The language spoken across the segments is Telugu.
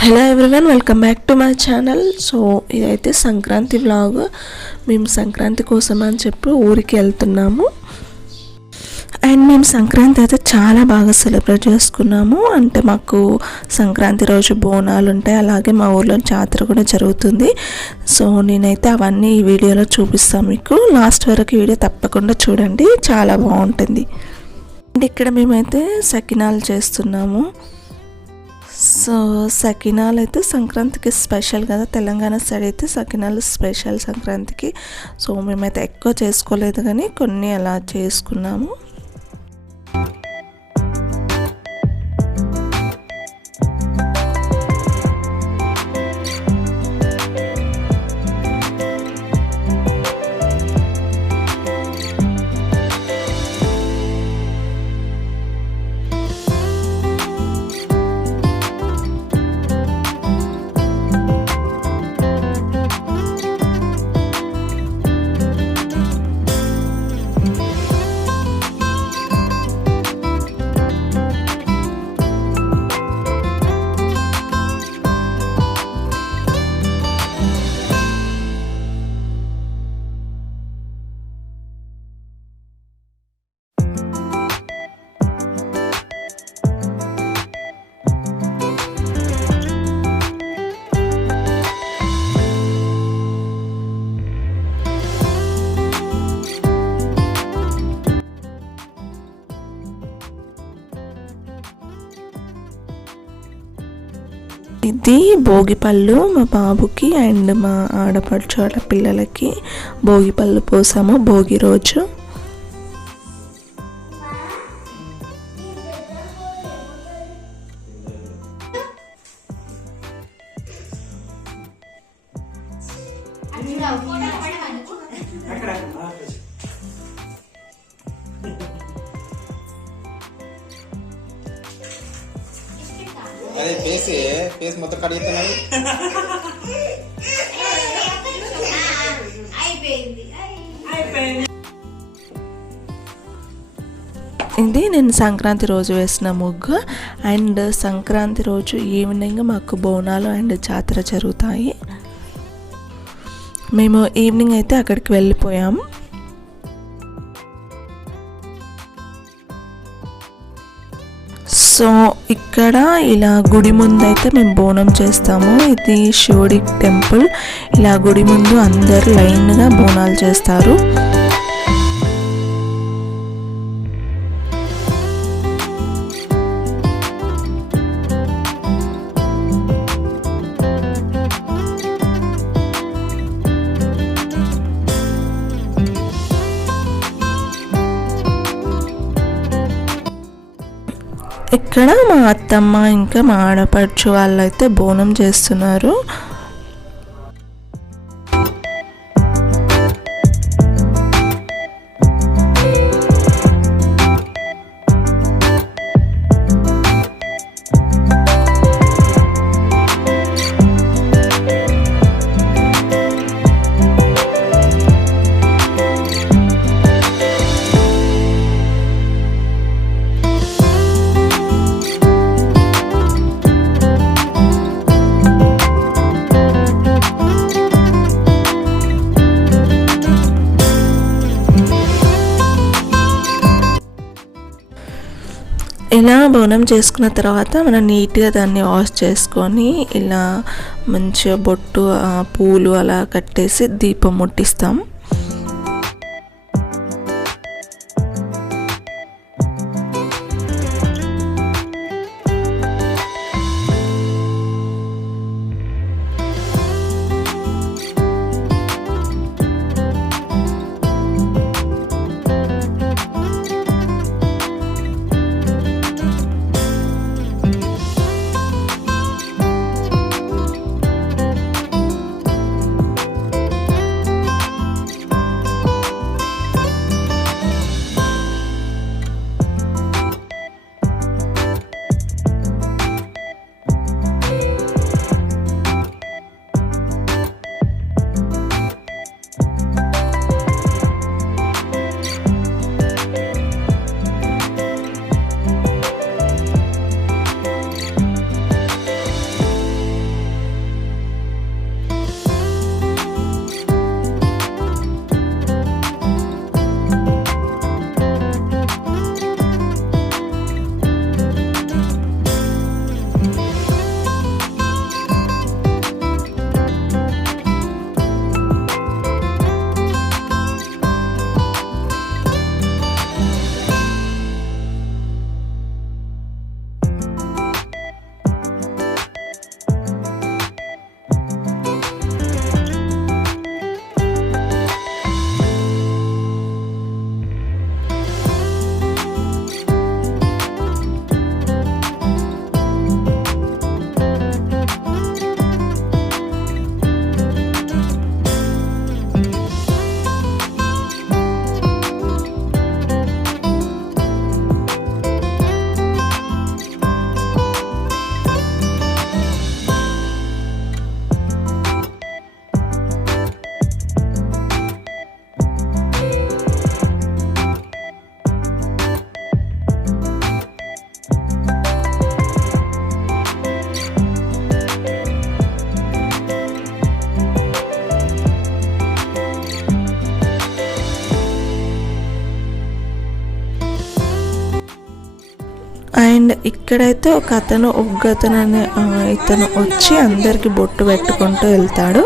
Hello everyone, welcome back to my channel. So ఇదైతే సంక్రాంతి వ్లాగ్. మేము సంక్రాంతి కోసం అని చెప్పి ఊరికి వెళ్తున్నాము. అండ్ మేము సంక్రాంతి అయితే చాలా బాగా సెలబ్రేట్ చేసుకున్నాము. అంటే మాకు సంక్రాంతి రోజు బోనాలు ఉంటాయి, అలాగే మా ఊర్లో జాతర కూడా జరుగుతుంది. సో నేనైతే అవన్నీ ఈ వీడియోలో చూపిస్తాను మీకు. లాస్ట్ వరకు ఈ వీడియో తప్పకుండా చూడండి, చాలా బాగుంటుంది. అండ్ ఇక్కడ మేమైతే సకినాలు చేస్తున్నాము. సో సకినాలు అయితే సంక్రాంతికి స్పెషల్ కదా, తెలంగాణ సైడ్ అయితే సకినాలు స్పెషల్ సంక్రాంతికి. సో మేమైతే ఎక్కువ చేసుకోలేదు కానీ కొన్ని అలా చేసుకున్నాము. ఇది భోగిపళ్ళు మా బాబుకి అండ్ మా ఆడపడుచు వాళ్ళ పిల్లలకి భోగిపళ్ళు పోసాము భోగి రోజు. అదే ఫేస్ మొత్తం కడుగుతున్నాయి. ఇది నేను సంక్రాంతి రోజు వేసిన ముగ్గు. అండ్ సంక్రాంతి రోజు ఈవినింగ్ మాకు బోనాలు అండ్ జాతర జరుగుతాయి. మేము ఈవినింగ్ అయితే అక్కడికి వెళ్ళిపోయాము. సో ఇక్కడ ఇలా గుడి ముందు అయితే మేము బోనం చేస్తాము. ఇది శివుడి టెంపుల్. ఇలా గుడి ముందు అందరు లైన్గా బోనాలు చేస్తారు. ఇక్కడ మా అత్తమ్మ ఇంకా మా ఆడపడుచు వాళ్ళైతే బోనం చేస్తున్నారు. ఇలా బోనం చేసుకున్న తర్వాత మనం నీట్గా దాన్ని వాష్ చేసుకొని ఇలా మంచిగా బొట్టు పూలు అలా కట్టేసి దీపం ముట్టిస్తాం. ఇక్కడైతే ఒక అతను అనే ఇతను వచ్చి అందరికి బొట్టు పెట్టుకుంటూ వెళ్తాడు.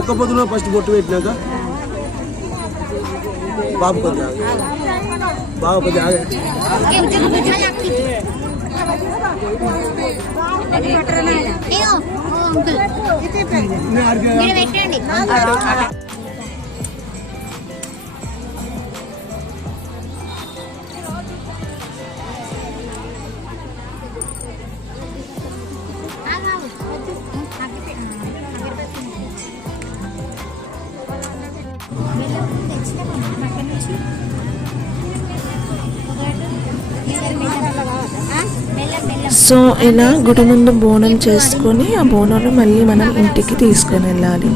ఒక్క పొద్దులో ఫస్ట్ బొట్టు పెట్టినాక బాబు కొద్ది బాబు కొద్ది సో ఇలా గుడి ముందు బోనం చేసుకొని ఆ బోనాలు మళ్ళీ మనం ఇంటికి తీసుకొని వెళ్ళాలి.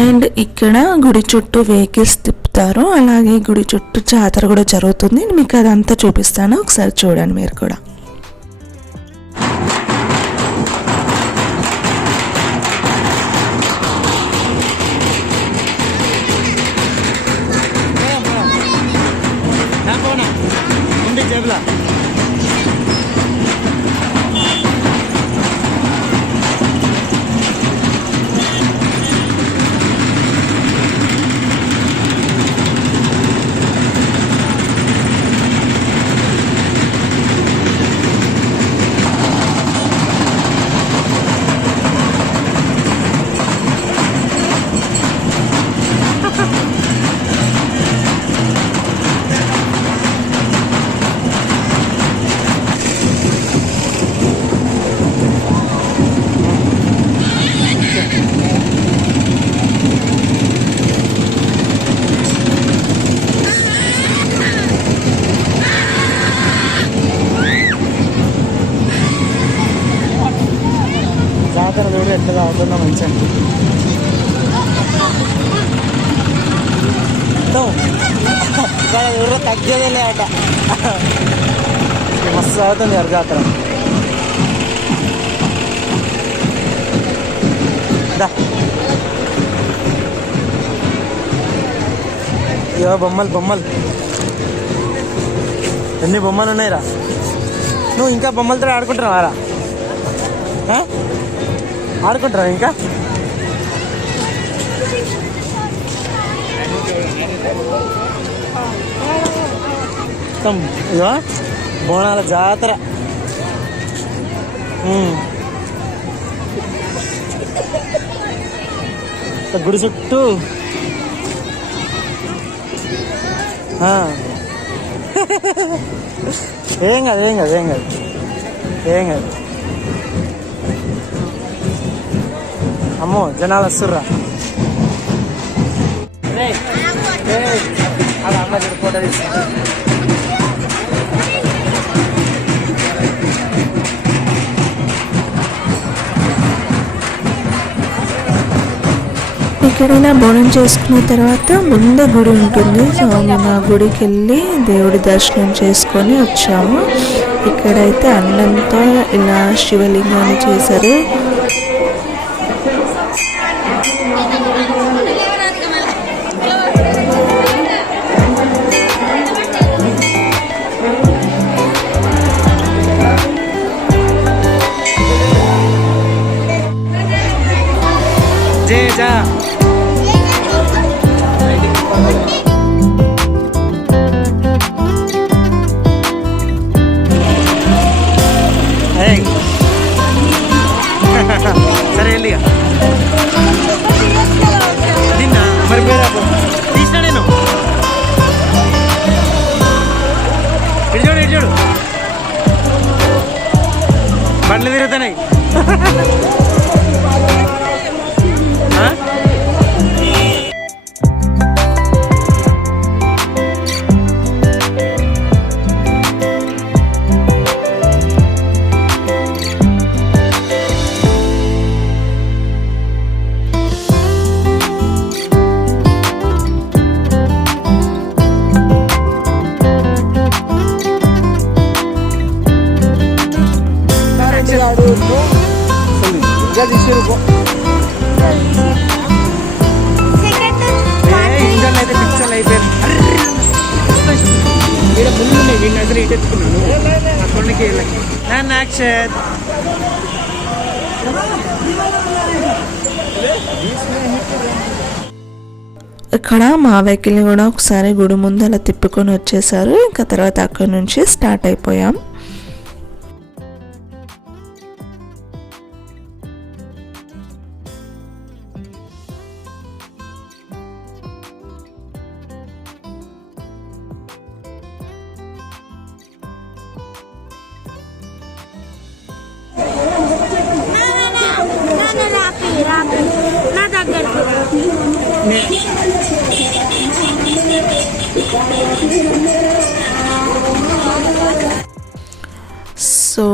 అండ్ ఇక్కడ గుడి చుట్టూ వెహికల్స్ తిప్పుతారు, అలాగే గుడి చుట్టూ జాతర కూడా జరుగుతుంది. మీకు అదంతా చూపిస్తాను, ఒకసారి చూడండి మీరు కూడా. ఎట్లా అవుతుందో మంచిగా ఎవరో తగ్గేదేలే అట. మస్తు అవుతుంది జాతర. ఇవో బొమ్మలు బొమ్మలు ఎన్ని బొమ్మలు ఉన్నాయిరా. నువ్వు ఇంకా బొమ్మలతో ఆడుకుంటున్నావారా? ఆడుకుంటారా ఇంకా? ఇవో బోనాల జాతర. గుడి చుట్టూ ఏం కాదు ఏం కాదు ఏం కాదు ఏం కాదు. అమ్మో జనాలు వస్తుర్రా. అది అమ్మ ఫోటో తీస్తా. ఎక్కడైనా బోనం చేసుకున్న తర్వాత ముందే గుడి ఉంటుంది. సో మేము ఆ గుడికి వెళ్ళి దేవుడి దర్శనం చేసుకొని వచ్చాము. ఇక్కడైతే అన్నంతో ఇలా శివలింగాన్ని చేశారు. సరే వెళ్ళి నిన్న మరి తీసినా నేను ఇటు చూడు ఇటు చూడు బండ్లు తిరుగుతున్నాయి ఇంజన్ అయితే పిక్చర్లు అయిపోయారు ముందు ఉన్నాయి వీడిని అసలు ఇటు ఎత్తుకున్నాను అక్కడికి వెళ్ళాను నన్ను యాక్షన్ ఇక్కడ మా వెహికల్ని కూడా ఒకసారి గుడి ముందు అలా తిప్పుకొని వచ్చేసారు. ఇంకా తర్వాత అక్కడి నుంచి స్టార్ట్ అయిపోయాం. సో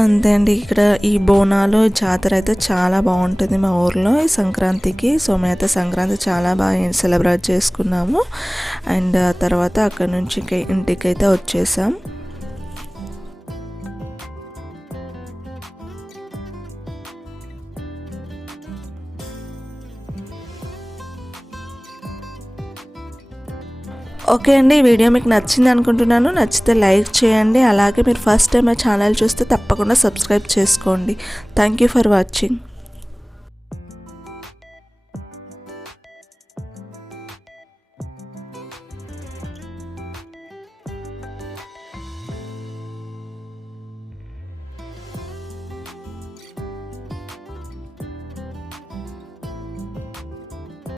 అంతే అండి. ఇక్కడ ఈ బోనాలు జాతర అయితే చాలా బాగుంటుంది మా ఊర్లో ఈ సంక్రాంతికి. సో మేమైతే సంక్రాంతి చాలా బాగా సెలబ్రేట్ చేసుకున్నాము. అండ్ తర్వాత అక్కడ నుంచి ఇంటికైతే వచ్చేసాం. ఓకే అండి, ఈ వీడియో మీకు నచ్చింది అనుకుంటున్నాను. నచ్చితే లైక్ చేయండి. అలాగే మీరు ఫస్ట్ టైం మా ఛానల్ చూస్తే తప్పకుండా సబ్స్క్రైబ్ చేసుకోండి. Thank you for watching.